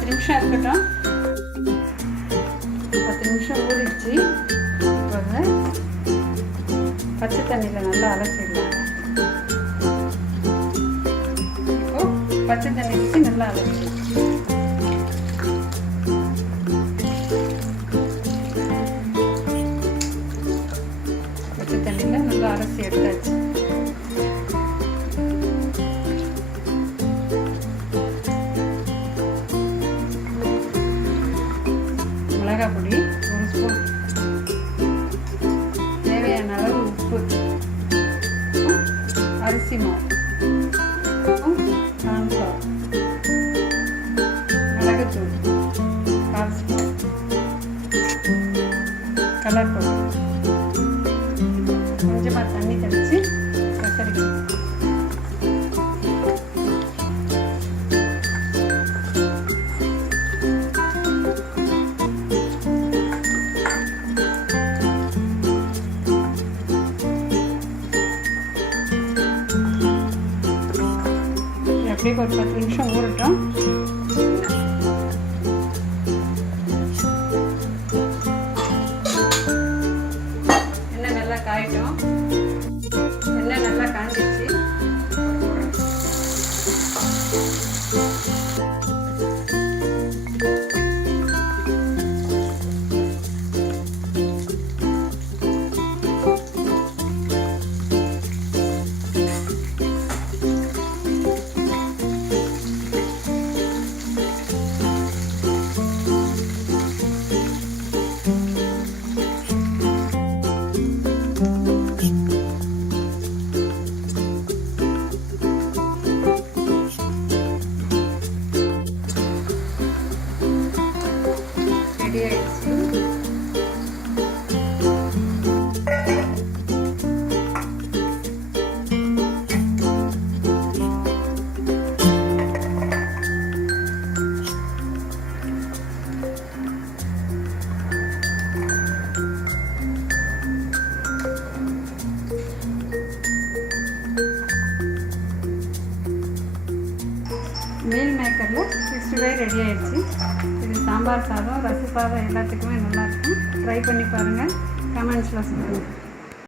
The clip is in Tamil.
10 நிமிஷம் இருக்கட்டும். 10 நிமிஷம் ஊறிடுச்சு. இப்போ பச்சை தண்ணியில் நல்லா அலசிடலாம். இப்போ பச்சை தண்ணி வச்சு நல்லா அலசிடலாம். பச்சை தண்ணியில் நல்லா அலசி எடுத்தாச்சு. மிளகாய் பொடி 1 ஸ்பூன், தேவையான அளவு உப்பு, அரிசி மாவு, கார்ன்ஃப்ளவர், மிளகுத்தூள் 1/4 ஸ்பூன், கலர் பவுடர், கொஞ்சமாக தண்ணி தெளித்து கசரிக்கணும். அப்படியே ஒரு 10 நிமிஷம் ஊறட்டும். எண்ணெய் நல்லா காயட்டும். எண்ணெய் நல்லா காஞ்சிச்சு. ரெடி ஆயிடுச்சு. மீல் மேக்கரில் 65 ரெடி ஆயிடுச்சு. இது சாம்பார் சாதம், ரச சாதம் எல்லாத்துக்குமே நல்லாயிருக்கும். ட்ரை பண்ணி பாருங்கள். கமெண்ட்ஸில் சொல்லுங்கள்.